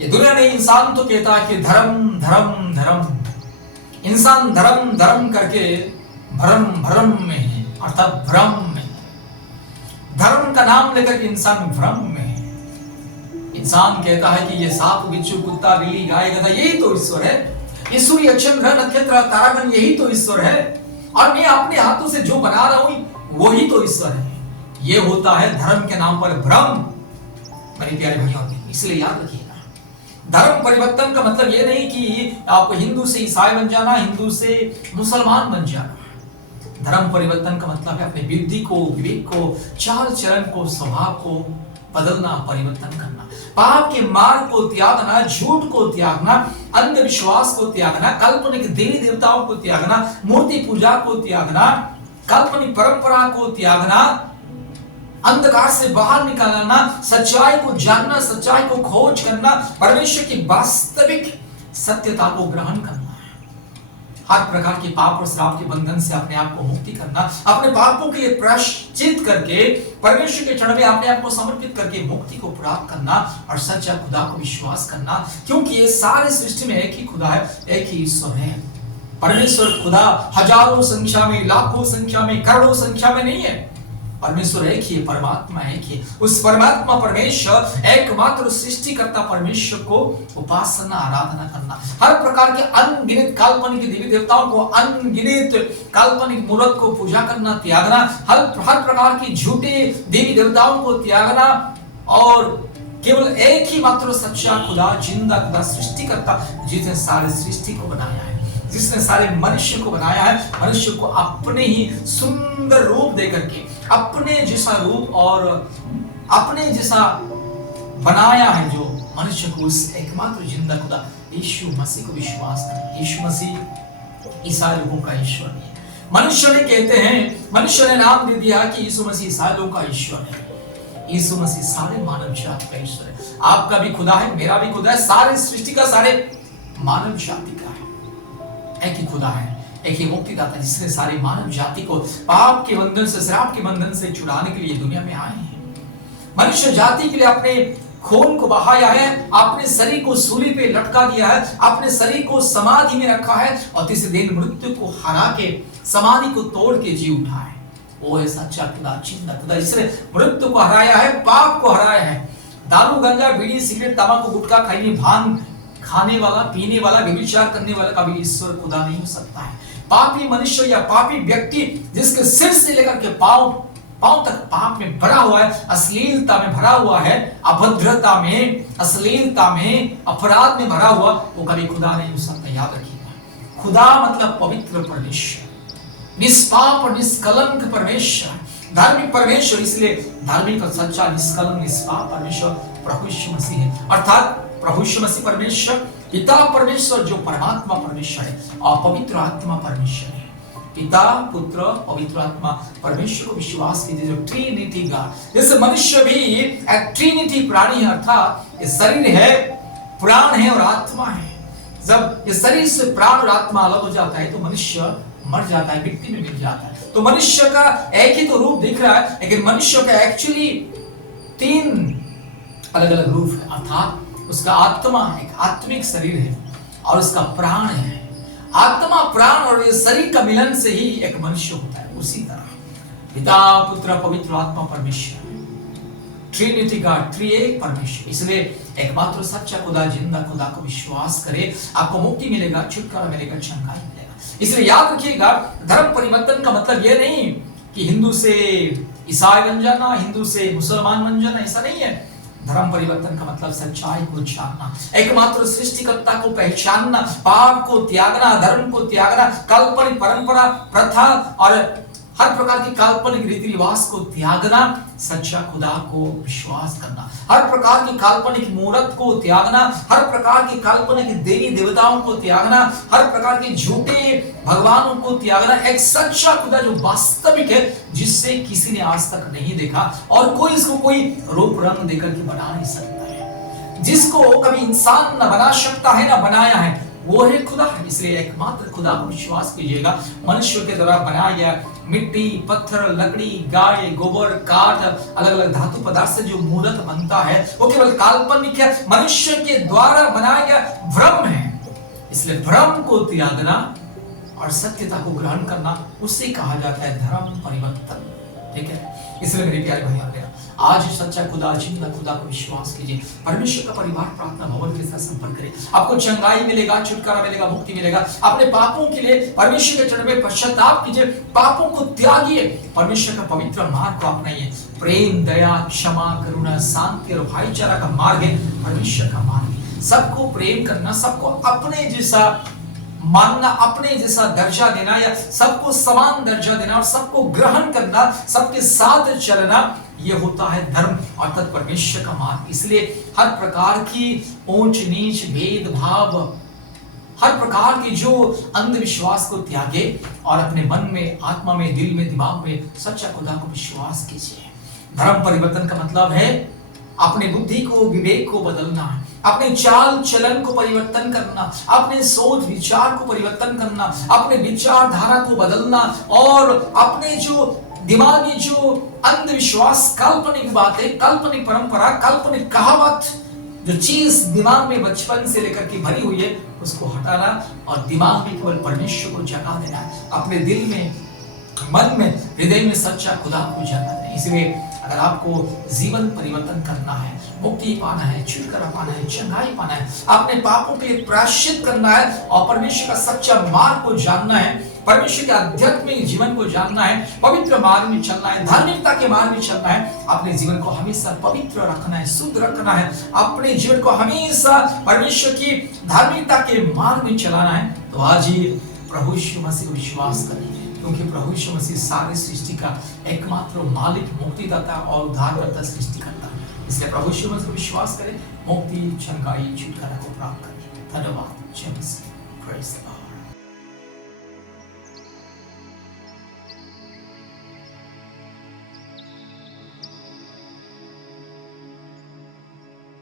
ये दुनिया में इंसान तो कहता है कि धर्म धर्म धर्म, इंसान धर्म धर्म करके भ्रम भ्रम में है, अर्थात भ्रम में। धर्म का नाम लेकर के इंसान भ्रम में है। इंसान कहता है कि ये सांप बिच्छू कुत्ता बिल्ली गाय गधा यही तो ईश्वर है, ये सूर्य चंद्र नक्षत्र तारागण यही तो ईश्वर है, और मैं अपने हाथों से जो बना रहा हूं वही तो ईश्वर है। ये होता है धर्म के नाम पर भ्रम, मेरे प्यारे भाइयों। इसलिए याद रखिएगा, धर्म परिवर्तन का मतलब ये नहीं कि आपको हिंदू से ईसाई बन जाना, हिंदू से मुसलमान बन जाना। धर्म परिवर्तन का मतलब है अपनी बुद्धि को, विवेक को, चाल चलन को, स्वभाव को बदलना, परिवर्तन करना, पाप के मार्ग को त्यागना, झूठ को त्यागना, अंधविश्वास को त्यागना, काल्पनिक देवी देवताओं को त्यागना, मूर्ति पूजा को त्यागना, काल्पनिक परंपरा को त्यागना, अंधकार से बाहर निकालना, सच्चाई को जानना, सच्चाई को खोज करना, परमेश्वर की वास्तविक सत्यता को ग्रहण करना, हर प्रकार के पाप और श्राप के बंधन से अपने आप को मुक्ति करना, अपने पापों के लिए प्रायश्चित करके परमेश्वर के चरण में अपने आप को समर्पित करके मुक्ति को प्राप्त करना और सच्चा खुदा को विश्वास करना, क्योंकि ये सारे सृष्टि में एक ही खुदा है, एक ही ईश्वर है। परमेश्वर खुदा हजारों संख्या में, लाखों संख्या में, करोड़ों संख्या में नहीं है। परमेश्वर एक ही है, परमात्मा एक ही। उस परमात्मा परमेश्वर एकमात्र सृष्टिकर्ता परमेश्वर को उपासना आराधना करना, हर प्रकार के अनगिनत काल्पनिक देवी देवताओं को, अनगिनत काल्पनिक मूर्त को पूजा करना, त्यागना, हर प्रकार की झूठे देवी देवताओं को त्यागना, और केवल एक ही मात्र सच्चा खुदा, जिंदा खुदा, सृष्टिकर्ता, जिसने सारे सृष्टि को बनाया है, जिसने सारे मनुष्य को बनाया है, मनुष्य को अपने ही सुंदर रूप देकर के, अपने जैसा रूप और अपने जैसा बनाया है, जो मनुष्य को उस एकमात्र जिंदा खुदा यीशु मसीह को विश्वास करें। यीशु मसीह ईसाई लोगों का ईश्वर नहीं है। मनुष्य ने कहते हैं, मनुष्य ने नाम दे दिया कि यीशु मसीह ईसाई लोगों का ईश्वर है। यीशु मसीह सारे मानव जाति का ईश्वर है। आपका भी खुदा है, मेरा भी खुदा है, सारे सृष्टि का, सारे मानव जाति का है। एक ही खुदा है, एक ही मुक्तिदाता, जिसने सारी मानव जाति को पाप के बंधन से, श्राप के बंधन से छुड़ाने के लिए दुनिया में आए हैं। मनुष्य जाति के लिए अपने खून को बहाया है, अपने शरीर को सूली पे लटका दिया है, अपने शरीर को समाधि में रखा है, और तीसरे दिन मृत्यु को हरा के, समाधि को तोड़ के जी उठा है। वो है सच्चा खुदा, जिंदा खुदा, जिसने मृत्यु को हराया है, पाप को हराया है। दारू, गंजा, बीड़ी, सिगरेट, तंबाकू, गुटखा, खैनी, भांग खाने वाला, पीने वाला, व्यभिचार करने वाला का भी ईश्वर खुदा नहीं हो सकता है। पापी मनुष्य या पापी व्यक्ति जिसके सिर से लेकर के पांव तक पाप में भरा हुआ है, अश्लीलता में भरा हुआ है, अभद्रता में, अश्लीलता में, अपराध में भरा हुआ, वो कभी खुदा नहीं हो सकता। याद रखिएगा, खुदा मतलब पवित्र परमेश्वर, निष्पाप और निष्कलंक परमेश्वर, धार्मिक परमेश्वर। इसलिए धार्मिक और सच्चा, निष्कलंक, निष्पाप परमेश्वर प्रभु यीशु मसीह है, अर्थात प्रभु यीशु मसीह परमेश्वर, पिता परमेश्वर जो परमात्मा परमेश्वर है, और पवित्र आत्मा परमेश्वर है। पिता, पुत्र, पवित्र आत्मा परमेश्वर को विश्वास कीजिए, जो ट्रिनिटी गॉड। जैसे मनुष्य भी एक ट्रिनिटी प्राणी है, अर्थात ये शरीर है, प्राण है और आत्मा है। जब ये शरीर से प्राण और आत्मा अलग हो जाता है तो मनुष्य मर जाता है, मिट्टी में मिल जाता है। तो मनुष्य का एक ही तो रूप दिख रहा है, लेकिन मनुष्य का एक्चुअली 3 अलग अलग रूप है, अर्थात उसका आत्मा एक आत्मिक शरीर है, और उसका प्राण है। आत्मा, प्राण और शरीर का मिलन से ही एक मनुष्य होता है। उसी तरह पिता, पुत्र, पवित्र आत्मा परमेश्वर, ट्रिनिटी गॉड, त्रिएक परमेश्वर। इसलिए एकमात्र सच्चा खुदा, जिंदा खुदा को विश्वास करे, आपको मुक्ति मिलेगा, छुटकारा मिलेगा, चंगाई मिलेगा। इसलिए याद रखिएगा, धर्म परिवर्तन का मतलब यह नहीं कि हिंदू से ईसाई बन जाना, हिंदू से मुसलमान बन जाना, ऐसा नहीं है। धर्म परिवर्तन का मतलब सच्चाई को जानना, एकमात्र सृष्टिकर्ता को पहचानना, पाप को त्यागना, धर्म को त्यागना, काल्पनिक परंपरा, प्रथा और हर प्रकार की काल्पनिक रीति रिवाज को त्यागना, सच्चा खुदा को विश्वास करना, हर प्रकार की काल्पनिक मूर्त को त्यागना, हर प्रकार की काल्पनिक देवी देवताओं को त्यागना, हर प्रकार के झूठे भगवानों को त्यागना। एक सच्चा खुदा जो वास्तविक है, जिससे किसी ने आज तक नहीं देखा, और कोई इसको कोई रूप रंग देकर के बना नहीं सकता है, जिसको कभी इंसान न बना सकता है, न बनाया है, वो है खुदा। इसलिए एकमात्र खुदा को विश्वास कीजिएगा, मनुष्य के द्वारा बनाया गया मिट्टी, पत्थर, लकड़ी, गाय, गोबर, काठ, अलग अलग धातु पदार्थ से जो मूर्त बनता है वो केवल काल्पनिक है, मनुष्य के द्वारा बनाया गया भ्रम है। इसलिए भ्रम को त्यागना और सत्यता को ग्रहण करना, उसे कहा जाता है धर्म परिवर्तन। ठीक है, इसलिए मेरे प्यारे भाई बहन, आज सच्चा खुदा, जिंदा खुदा को विश्वास कीजिए। परमेश्वर का परिवार प्रार्थना भवन के साथ संपर्क करें, आपको चंगाई मिलेगा, छुटकारा मिलेगा, मुक्ति मिलेगा। अपने पापों के लिए परमेश्वर के चरण में पश्चाताप कीजिए, पापों को त्यागिए, परमेश्वर का पवित्र मार्ग को अपनाइए। प्रेम, दया, क्षमा, करुणा, शांति और भाईचारा का मार्ग है परमेश्वर का मार्ग। सबको प्रेम करना, सबको अपने जैसा मानना, अपने जैसा दर्जा देना या सबको समान दर्जा देना और सबको ग्रहण करना, सबके साथ चलना, यह होता है धर्म अर्थात परमेश्वर का मार्ग। इसलिए हर प्रकार की ऊंच नीच, भेदभाव, हर प्रकार के जो अंधविश्वास को त्यागे और अपने मन में, आत्मा में, दिल में, दिमाग में सच्चा खुदा को विश्वास कीजिए। धर्म परिवर्तन का मतलब है अपने बुद्धि को, विवेक को बदलना है, अपने चाल चलन को परिवर्तन करना, अपने सोच विचार को परिवर्तन करना, अपने विचारधारा को बदलना और अपने जो दिमागी जो अंधविश्वास, काल्पनिक बातें, काल्पनिक परंपरा, काल्पनिक कहावत, जो चीज दिमाग में बचपन से लेकर के भरी हुई है, उसको हटाना और दिमाग में केवल परमेश्वर को जगा देना है। अपने दिल में, मन में, हृदय में सच्चा खुदा को जगा देना। इसलिए अगर आपको जीवन परिवर्तन करना है, मुक्ति पाना है, छुटकारा पाना है, चंगाई पाना है, अपने पापों के लिए प्रायश्चित करना है और परमेश्वर का सच्चा मार्ग को जानना है, परमेश्वर के आध्यात्मिक जीवन को जानना है, पवित्र मार्ग में चलना है, धार्मिकता के मार्ग में चलना है, अपने जीवन को हमेशा पवित्र रखना है, शुद्ध रखना है, अपने जीवन को हमेशा परमेश्वर की धार्मिकता के मार्ग में चलाना है, तो आज ही प्रभु यीशु मसीह को विश्वास करिए, क्योंकि प्रभु यीशु मसीह सारी सृष्टि का एकमात्र मालिक, मुक्तिदाता और उद्धारकर्ता, सृष्टिकर्ता। इसलिए प्रभु यीशु मसीह को विश्वास करें, मुक्ति, चंगाई, छुटकारा को प्राप्त करें। धन्यवाद। जय मसीह। Praise the Lord.